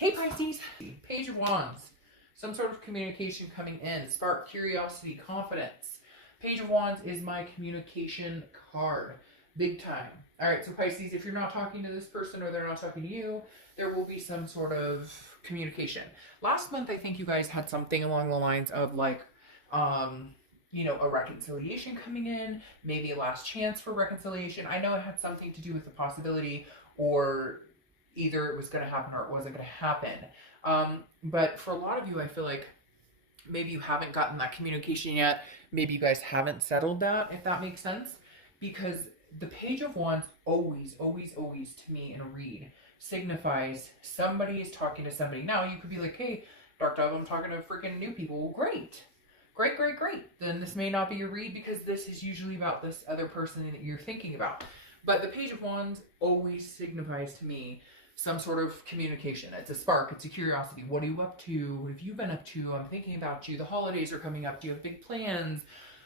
Hey Pisces, Page of Wands, some sort of communication coming in, spark, curiosity, confidence. Page of Wands is my communication card, big time. All right, so Pisces, if you're not talking to this person or they're not talking to you, there will be some sort of communication. Last month, I think you guys had something along the lines of like, a reconciliation coming in, maybe a last chance for reconciliation. I know it had something to do with the possibility or either it was going to happen or it wasn't going to happen. But for a lot of you, I feel like maybe you haven't gotten that communication yet. Maybe you guys haven't settled that, if that makes sense. Because the Page of Wands always, always, always to me in a read signifies somebody is talking to somebody. Now, you could be like, hey, Dark Dove, I'm talking to freaking new people. Well, great. Great, great, great. Then this may not be a read because this is usually about this other person that you're thinking about. But the Page of Wands always signifies to me some sort of communication. It's a spark. It's a curiosity. What are you up to? What have you been up to? I'm thinking about you. The holidays are coming up. Do you have big plans?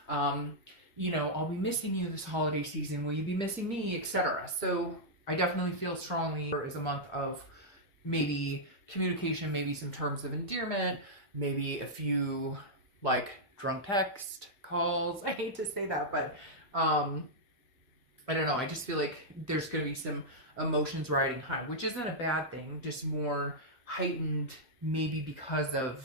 I'll be missing you this holiday season. Will you be missing me? Etc. So I definitely feel strongly there is a month of maybe communication, maybe some terms of endearment, maybe a few like drunk text calls. I hate to say that, but I don't know. I just feel like there's going to be some emotions riding high, which isn't a bad thing, just more heightened maybe because of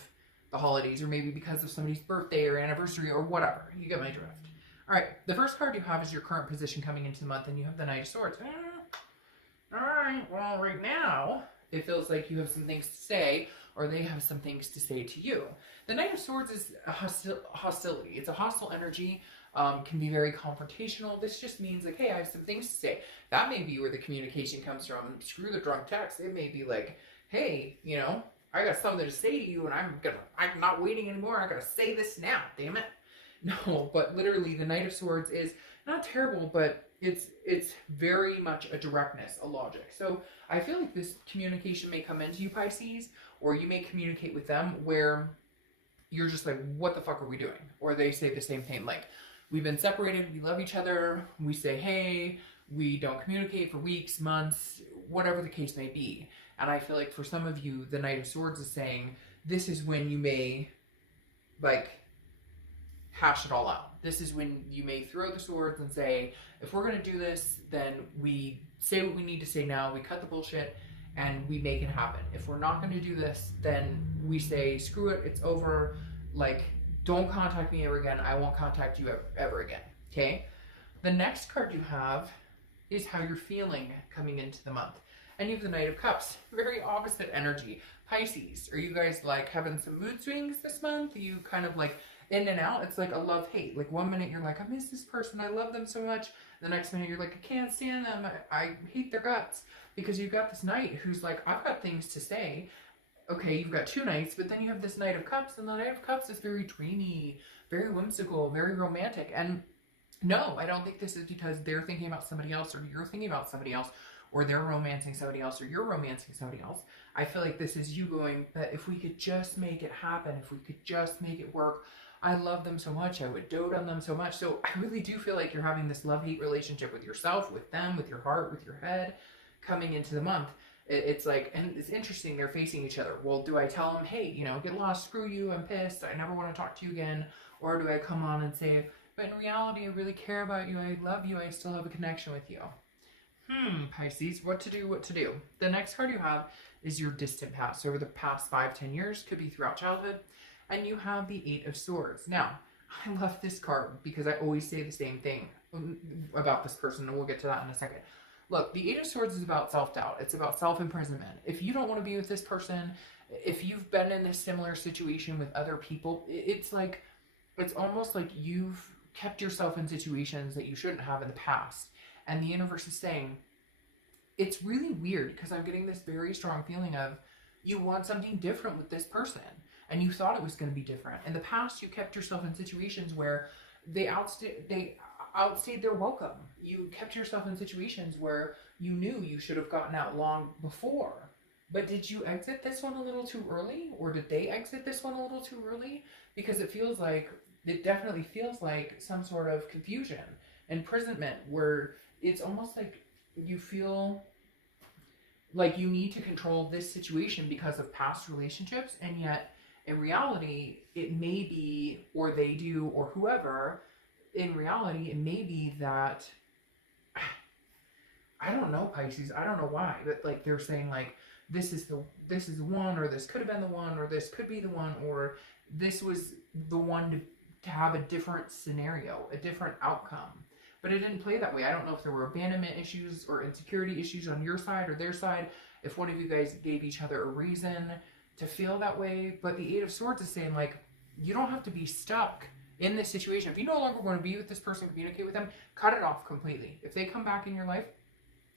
the holidays or maybe because of somebody's birthday or anniversary or whatever. You get my drift. All right, the first card you have is your current position coming into the month, and you have the Knight of Swords. All right, well, right now, it feels like you have some things to say, or they have some things to say to you. The Knight of Swords is a hostility. It's a hostile energy. Can be very confrontational. This just means like, hey, I have some things to say. That may be where the communication comes from. Screw the drunk text. It may be like, hey, I got something to say to you, and I'm not waiting anymore. I gotta say this now. Damn it. No, but literally, the Knight of Swords is not terrible, but it's very much a directness, a logic. So I feel like this communication may come into you, Pisces, or you may communicate with them where you're just like, what the fuck are we doing? Or they say the same thing, like, we've been separated, we love each other, we say hey, we don't communicate for weeks, months, whatever the case may be. And I feel like for some of you, the Knight of Swords is saying, this is when you may, like, hash it all out. This is when you may throw the swords and say, if we're going to do this, then we say what we need to say now, we cut the bullshit, and we make it happen. If we're not going to do this, then we say, screw it, it's over, like, don't contact me ever again, I won't contact you ever again, okay? The next card you have is how you're feeling coming into the month. And you have the Knight of Cups, very opposite energy. Pisces, are you guys like having some mood swings this month? Are you kind of like in and out? It's like a love-hate. Like one minute you're like, I miss this person, I love them so much. The next minute you're like, I can't stand them, I hate their guts. Because you've got this knight who's like, I've got things to say. Okay, you've got two knights, but then you have this Knight of Cups, and the Knight of Cups is very dreamy, very whimsical, very romantic. And no, I don't think this is because they're thinking about somebody else, or you're thinking about somebody else, or they're romancing somebody else, or you're romancing somebody else. I feel like this is you going, but if we could just make it happen, if we could just make it work, I love them so much, I would dote on them so much. So I really do feel like you're having this love-hate relationship with yourself, with them, with your heart, with your head, coming into the month. It's like, and it's interesting, they're facing each other. Well, do I tell them, hey, get lost, screw you, I'm pissed, I never want to talk to you again? Or do I come on and say, but in reality, I really care about you, I love you, I still have a connection with you? Pisces, what to do? The next card you have is your distant past. So over the past 5-10 years, could be throughout childhood. And you have the Eight of Swords. Now, I love this card because I always say the same thing about this person, and we'll get to that in a second. Look, the Eight of Swords is about self-doubt. It's about self-imprisonment. If you don't want to be with this person, if you've been in this similar situation with other people, it's almost like you've kept yourself in situations that you shouldn't have in the past. And the universe is saying, it's really weird because I'm getting this very strong feeling of you want something different with this person. And you thought it was going to be different. In the past, you kept yourself in situations where they outstayed their welcome. You kept yourself in situations where you knew you should have gotten out long before. But did you exit this one a little too early? Or did they exit this one a little too early? Because it definitely feels like some sort of confusion, imprisonment, where it's almost like you feel like you need to control this situation because of past relationships, and yet in reality it may be, or they do, or whoever, in reality it may be that I don't know, Pisces, I don't know why, but like they're saying like this is the one, or this could have been the one, or this could be the one, or this was the one to have a different scenario, a different outcome. But it didn't play that way. I don't know if there were abandonment issues or insecurity issues on your side or their side, if one of you guys gave each other a reason to feel that way. But the Eight of Swords is saying, like, you don't have to be stuck in this situation. If you no longer want to be with this person, communicate with them, cut it off completely. If they come back in your life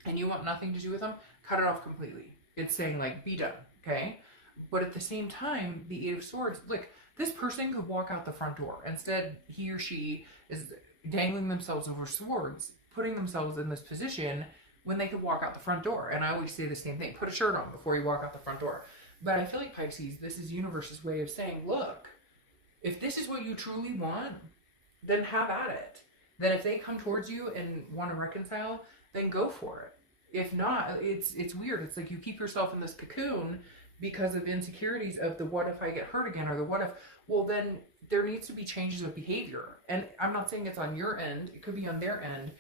and you want nothing to do with them, cut it off completely. It's saying, like, be done, okay? But at the same time, the Eight of Swords, like, this person could walk out the front door. Instead, he or she is dangling themselves over swords, putting themselves in this position when they could walk out the front door. And I always say the same thing, put a shirt on before you walk out the front door. But I feel like, Pisces, this is universe's way of saying, look, if this is what you truly want, then have at it. Then if they come towards you and want to reconcile, then go for it. If not, it's weird. It's like you keep yourself in this cocoon because of insecurities of the what if I get hurt again, or the what if. Well, then there needs to be changes of behavior. And I'm not saying it's on your end. It could be on their end.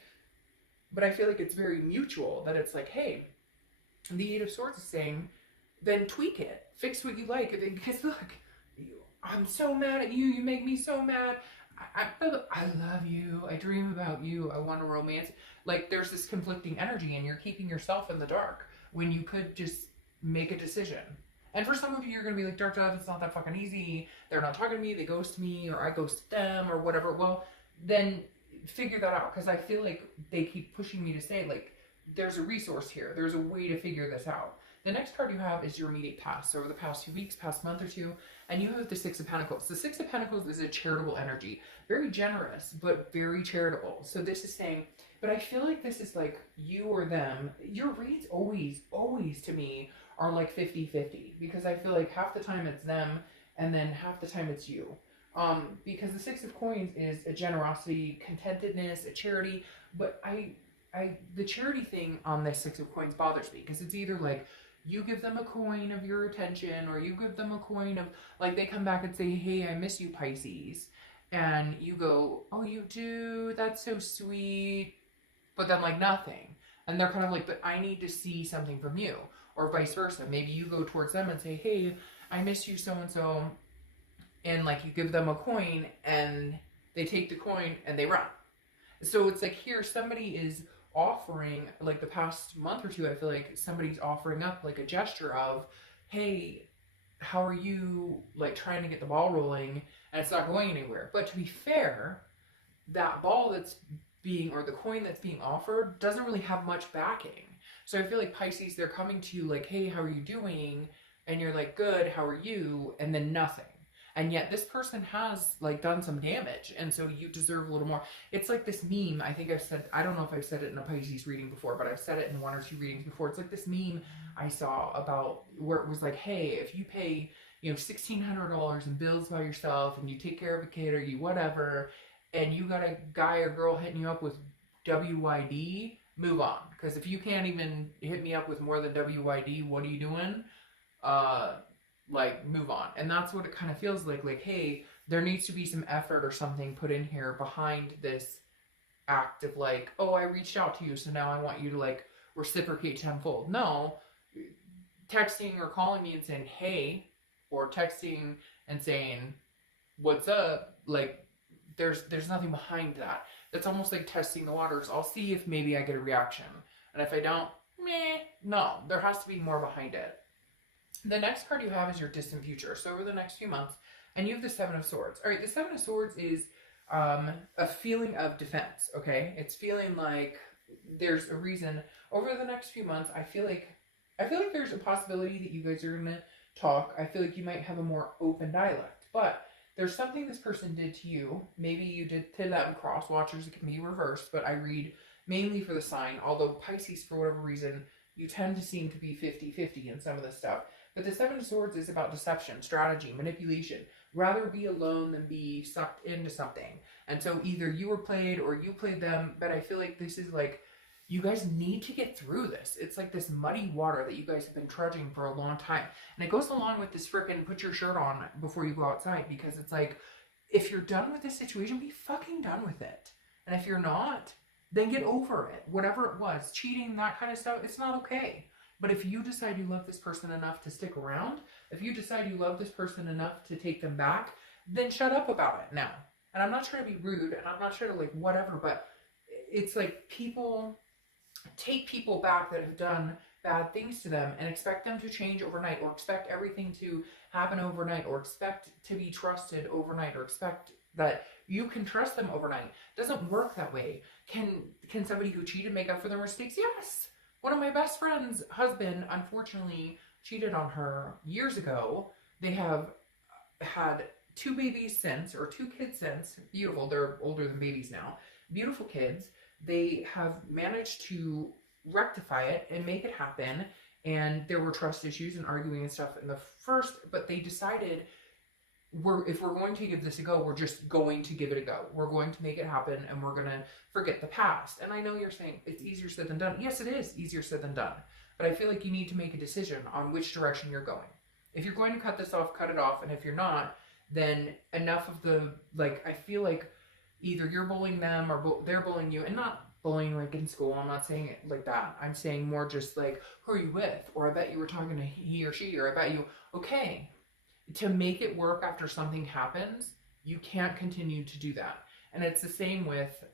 But I feel like it's very mutual, that it's like, hey, the Eight of Swords is saying, then tweak it. Fix what you like. Because look, I'm so mad at you. You make me so mad. I love you. I dream about you. I want a romance. Like, there's this conflicting energy, and you're keeping yourself in the dark when you could just make a decision. And for some of you, you're going to be like, Dark Dove, it's not that fucking easy. They're not talking to me. They ghost me, or I ghost them, or whatever. Well, then figure that out, because I feel like they keep pushing me to say, like, there's a resource here. There's a way to figure this out. The next card you have is your immediate past. So over the past few weeks, past month or two, and you have the Six of Pentacles. The Six of Pentacles is a charitable energy. Very generous, but very charitable. So this is saying, but I feel like this is like you or them. Your reads always to me are like 50-50. Because I feel like half the time it's them, and then half the time it's you. Because the Six of Coins is a generosity, contentedness, a charity. But the charity thing on this Six of Coins bothers me. Because it's either like, you give them a coin of your attention, or you give them a coin of, like, they come back and say, hey, I miss you, Pisces. And you go, oh, you do? That's so sweet. But then, like, nothing. And they're kind of like, but I need to see something from you. Or vice versa. Maybe you go towards them and say, hey, I miss you so-and-so. And, like, you give them a coin, and they take the coin, and they run. So it's like, here, somebody is offering, like the past month or two, I feel like somebody's offering up like a gesture of, hey, how are you, like, trying to get the ball rolling, and it's not going anywhere. But to be fair, that ball that's being, or the coin that's being offered, doesn't really have much backing. So I feel like, Pisces, they're coming to you like, hey, how are you doing? And you're like, good, how are you? And then nothing. And yet this person has, like, done some damage, and so you deserve a little more. It's like this meme, I think I've said, I don't know if I've said it in a Pisces reading before, but I've said it in one or two readings before. It's like this meme I saw about where it was like, hey, if you pay, $1,600 in bills by yourself, and you take care of a kid, or you whatever, and you got a guy or girl hitting you up with WYD, move on. Because if you can't even hit me up with more than WYD, what are you doing? Like, move on. And that's what it kind of feels like, hey, there needs to be some effort or something put in here behind this act of, like, oh, I reached out to you, so now I want you to, like, reciprocate tenfold. No, texting or calling me and saying, hey, or texting and saying, what's up, like, there's nothing behind that. That's almost like testing the waters. I'll see if maybe I get a reaction. And if I don't, no, there has to be more behind it. The next card you have is your distant future. So over the next few months, and you have the Seven of Swords. All right, the Seven of Swords is a feeling of defense, okay? It's feeling like there's a reason. Over the next few months, I feel like there's a possibility that you guys are going to talk. I feel like you might have a more open dialect. But there's something this person did to you. Maybe you did to them. Cross watchers, it can be reversed, but I read mainly for the sign. Although Pisces, for whatever reason, you tend to seem to be 50-50 in some of this stuff. But the Seven of Swords is about deception, strategy, manipulation. Rather be alone than be sucked into something. And so either you were played or you played them, but I feel like this is like, You guys need to get through this. It's like this muddy water that you guys have been trudging for a long time. And it goes along with this frickin' put your shirt on before you go outside, because it's like, if you're done with this situation, be fucking done with it. And if you're not, then get over it. Whatever it was, cheating, that kind of stuff, it's not okay. But if you decide you love this person enough to stick around, if you decide you love this person enough to take them back, then shut up about it now. And I'm not trying to be rude, and I'm not trying to like whatever, but it's like people take people back that have done bad things to them and expect them to change overnight, or expect everything to happen overnight, or expect to be trusted overnight, or expect that you can trust them overnight. It doesn't work that way. Can somebody who cheated make up for their mistakes? Yes. One of my best friend's husband, unfortunately, cheated on her years ago. They have had 2 babies since, or 2 kids since. Beautiful. They're older than babies now. Beautiful kids. They have managed to rectify it and make it happen. And there were trust issues and arguing and stuff in the first, but they decided, if we're going to give this a go, we're just going to give it a go. We're going to make it happen, and we're going to forget the past. And I know you're saying it's easier said than done. Yes, it is easier said than done. But I feel like you need to make a decision on which direction you're going. If you're going to cut this off, cut it off. And if you're not, then enough of the, like, I feel like either you're bullying them or they're bullying you, and not bullying like in school. I'm not saying it like that. I'm saying more just like, who are you with? Or I bet you were talking to he or she, or I bet you, okay, to make it work after something happens, you can't continue to do that. And it's the same with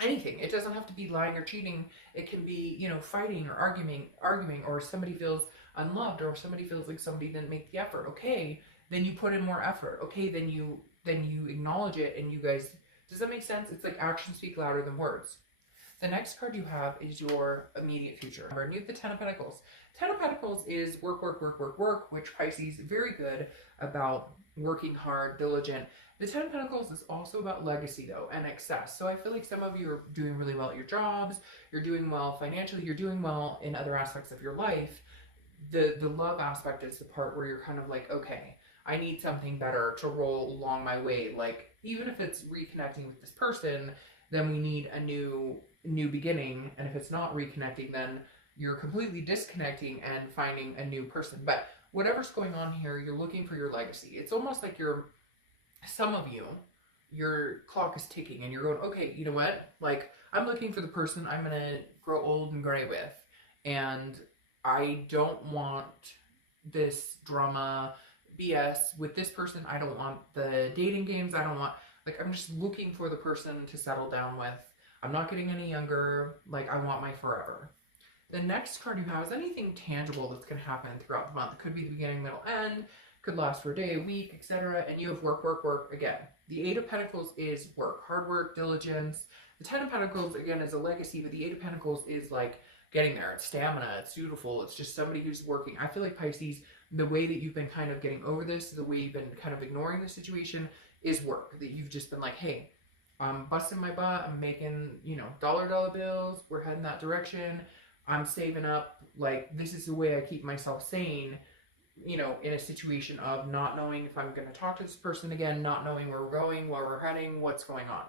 anything. It doesn't have to be lying or cheating. It can be, you know, fighting or arguing, or somebody feels unloved, or somebody feels like somebody didn't make the effort. Okay, then you put in more effort. Okay, then you acknowledge it, and you guys, does that make sense? It's like actions speak louder than words. The next card you have is your immediate future. Remember, you have the 10 of Pentacles. 10 of Pentacles is work, work, work, work, work, which Pisces very good about working hard, diligent. The 10 of Pentacles is also about legacy though, and excess. So I feel like some of you are doing really well at your jobs, you're doing well financially, you're doing well in other aspects of your life. The love aspect is the part where you're kind of like, okay, I need something better to roll along my way. Like, even if it's reconnecting with this person, then we need a new beginning. And if it's not reconnecting, then you're completely disconnecting and finding a new person. But whatever's going on here, you're looking for your legacy. It's almost like some of you, your clock is ticking and you're going, okay, you know what? Like, I'm looking for the person I'm going to grow old and gray with. And I don't want this drama BS with this person. I don't want the dating games. I don't want, like, I'm just looking for the person to settle down with. I'm not getting any younger. Like, I want my forever. The next card you have is anything tangible that's going to happen throughout the month. It could be the beginning, middle, end. Could last for a day, a week, etc. And you have work, work, work again. The 8 of Pentacles is work, hard work, diligence. The 10 of Pentacles, again, is a legacy, but the 8 of Pentacles is like getting there. It's stamina. It's dutiful. It's just somebody who's working. I feel like Pisces, the way that you've been kind of getting over this, the way you've been kind of ignoring the situation is work. That you've just been like, hey, I'm busting my butt. I'm making, you know, dollar bills. We're heading that direction. I'm saving up. Like, this is the way I keep myself sane, you know, in a situation of not knowing if I'm going to talk to this person again, not knowing where we're going, where we're heading, what's going on.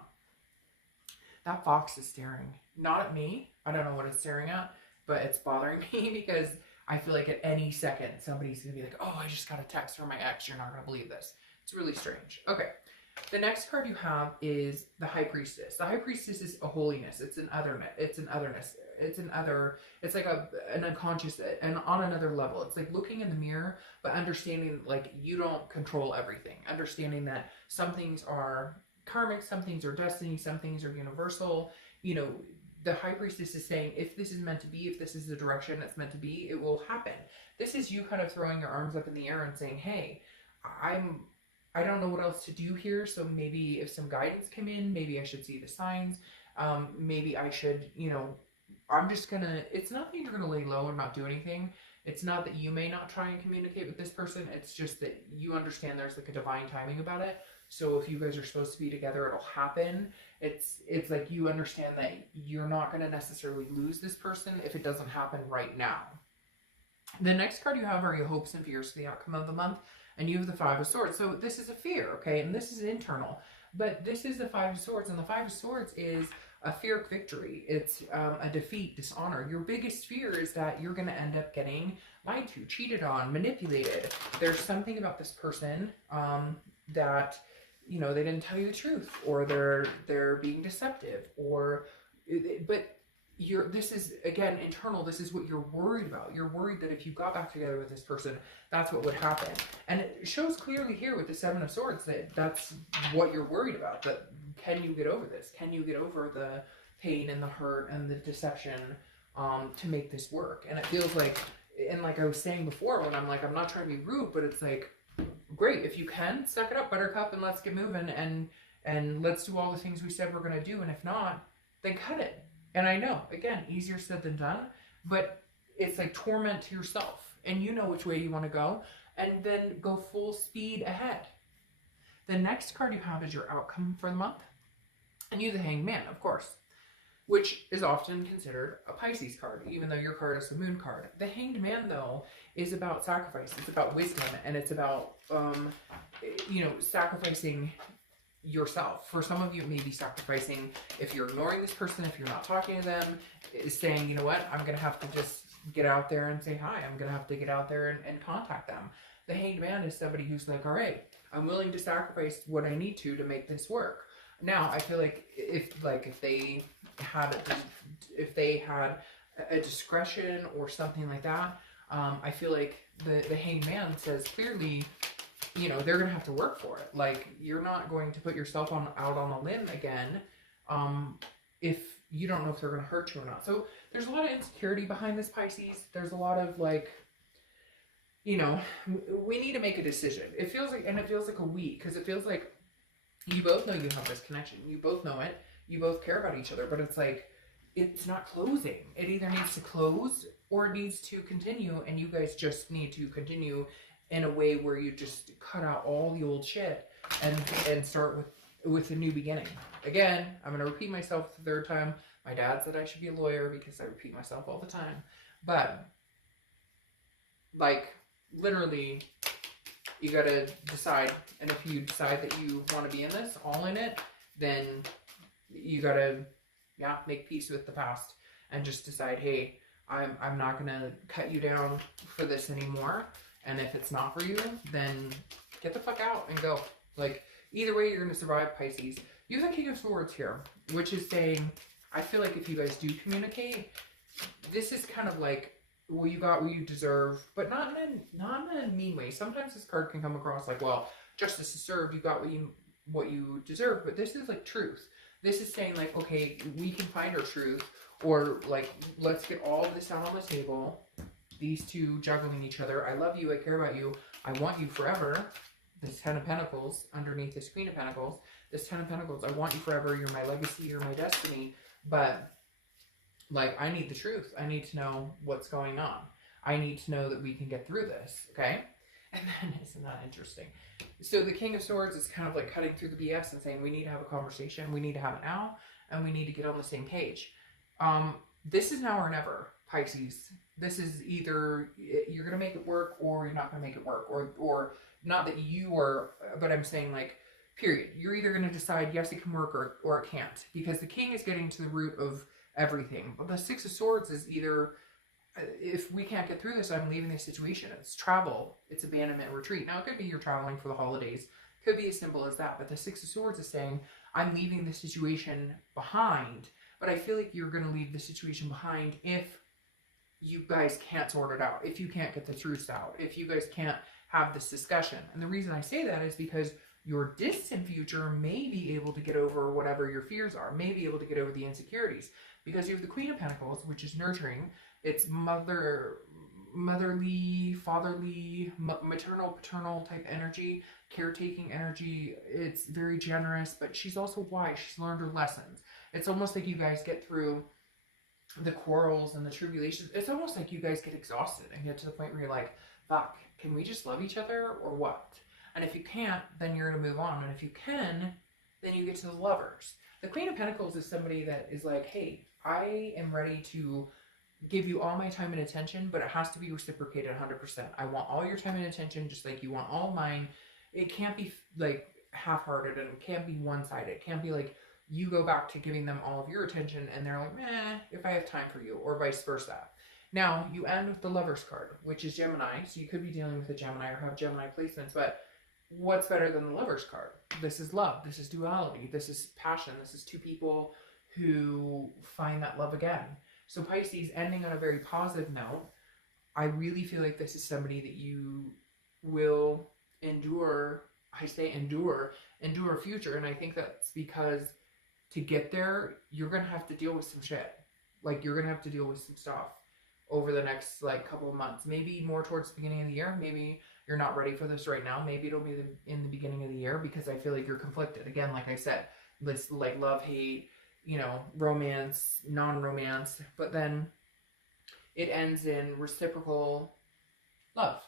That fox is staring. Not at me. I don't know what it's staring at, but it's bothering me because I feel like at any second somebody's going to be like, oh, I just got a text from my ex. You're not going to believe this. It's really strange. Okay. The next card you have is the High Priestess. The High Priestess is a holiness. It's an otherness. It's like an unconscious and on another level. It's like looking in the mirror, but understanding like you don't control everything. Understanding that some things are karmic, some things are destiny, some things are universal. You know, the High Priestess is saying, if this is meant to be, if this is the direction it's meant to be, it will happen. This is you kind of throwing your arms up in the air and saying, hey, I don't know what else to do here, so maybe if some guidance came in, maybe I should see the signs. Maybe I should, you know, I'm just gonna, it's not that you're gonna lay low and not do anything. It's not that you may not try and communicate with this person. It's just that you understand there's like a divine timing about it. So if you guys are supposed to be together, it'll happen. It's like you understand that you're not gonna necessarily lose this person if it doesn't happen right now. The next card you have are your hopes and fears for the outcome of the month. And you have the 5 of Swords. So this is a fear, okay? And this is internal. But this is the 5 of Swords. And the 5 of Swords is a fear of victory. It's a defeat, dishonor. Your biggest fear is that you're going to end up getting lied to, cheated on, manipulated. There's something about this person that, you know, they didn't tell you the truth, or they're being deceptive, or but this is again internal. This is what you're worried about. You're worried that if you got back together with this person, that's what would happen. And it shows clearly here with the Seven of Swords that that's what you're worried about. That can you get over this? Can you get over the pain and the hurt and the deception to make this work? And it feels like, and like I was saying before, when I'm like, I'm not trying to be rude, but it's like, great, if you can, suck it up, buttercup, and let's get moving, and let's do all the things we said we're going to do. And if not, then cut it. And I know, again, easier said than done, but it's like torment to yourself, and you know which way you want to go, and then go full speed ahead. The next card you have is your outcome for the month, and you, the Hanged Man, of course, which is often considered a Pisces card, even though your card is the Moon card. The Hanged Man, though, is about sacrifice. It's about wisdom, and it's about, you know, sacrificing yourself. For some of you, it may be sacrificing if you're ignoring this person, if you're not talking to them, is saying, you know what, I'm going to have to just get out there and say hi. I'm going to have to get out there and contact them. The Hanged Man is somebody who's like, all right, I'm willing to sacrifice what I need to make this work. Now, I feel like if they had a discretion or something like that, I feel like the Hanged Man says clearly, you know, they're going to have to work for it. Like, you're not going to put yourself out on a limb again if you don't know if they're going to hurt you or not. So there's a lot of insecurity behind this, Pisces. There's a lot of, like, you know, we need to make a decision. It feels like, and it feels like a we, because it feels like you both know you have this connection. You both know it. You both care about each other, but it's like, it's not closing. It either needs to close or it needs to continue, and you guys just need to continue in a way where you just cut out all the old shit and start with a new beginning. Again, I'm going to repeat myself the third time. My dad said I should be a lawyer because I repeat myself all the time. But, like, literally, you got to decide. And if you decide that you want to be in this, all in it, then you got to, yeah, make peace with the past and just decide, hey, I'm not going to cut you down for this anymore. And if it's not for you, then get the fuck out and go. Like, either way, you're going to survive, Pisces. You have the King of Swords here, which is saying, I feel like if you guys do communicate, this is kind of like, well, you got what you deserve, but not in a mean way. Sometimes this card can come across like, well, justice is served, you got what you deserve, but this is like truth. This is saying like, okay, we can find our truth, or like, let's get all of this out on the table. These two juggling each other. I love you. I care about you. I want you forever. This 10 of Pentacles underneath this Queen of Pentacles. This 10 of Pentacles. I want you forever. You're my legacy. You're my destiny. But, like, I need the truth. I need to know what's going on. I need to know that we can get through this. Okay? And then, isn't that interesting? So the King of Swords is kind of like cutting through the BS and saying, we need to have a conversation. We need to have it now. And we need to get on the same page. This is now or never, Pisces. This is either you're going to make it work or you're not going to make it work. Or not that you are, but I'm saying like, period. You're either going to decide, yes, it can work or it can't. Because the King is getting to the root of everything. But the Six of Swords is either, if we can't get through this, I'm leaving this situation. It's travel. It's abandonment, retreat. Now, it could be you're traveling for the holidays. It could be as simple as that. But the Six of Swords is saying, I'm leaving this situation behind. But I feel like you're going to leave the situation behind if you guys can't sort it out, if you can't get the truth out, if you guys can't have this discussion. And the reason I say that is because your distant future may be able to get over whatever your fears are, may be able to get over the insecurities, because you have the Queen of Pentacles, which is nurturing. It's motherly, fatherly, maternal, paternal type energy, caretaking energy. It's very generous, but she's also wise. She's learned her lessons. It's almost like you guys get through the quarrels and the tribulations. It's almost like you guys get exhausted and get to the point where you're like, fuck, can we just love each other or what? And if you can't, then you're going to move on. And if you can, then you get to the Lovers. The Queen of Pentacles is somebody that is like, hey, I am ready to give you all my time and attention, but it has to be reciprocated 100%. I want all your time and attention just like you want all mine. It can't be like half-hearted, and it can't be one-sided. It can't be like you go back to giving them all of your attention and they're like, meh, if I have time for you, or vice versa. Now, you end with the Lover's card, which is Gemini, so you could be dealing with a Gemini or have Gemini placements, but what's better than the Lover's card? This is love, this is duality, this is passion, this is two people who find that love again. So Pisces, ending on a very positive note, I really feel like this is somebody that you will endure, I say endure future, and I think that's because to get there, you're going to have to deal with some shit. Like, you're going to have to deal with some stuff over the next, like, couple of months. Maybe more towards the beginning of the year. Maybe you're not ready for this right now. Maybe it'll be in the beginning of the year, because I feel like you're conflicted. Again, like I said, this, like, love, hate, you know, romance, non-romance. But then it ends in reciprocal love.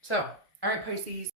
So, all right, Pisces.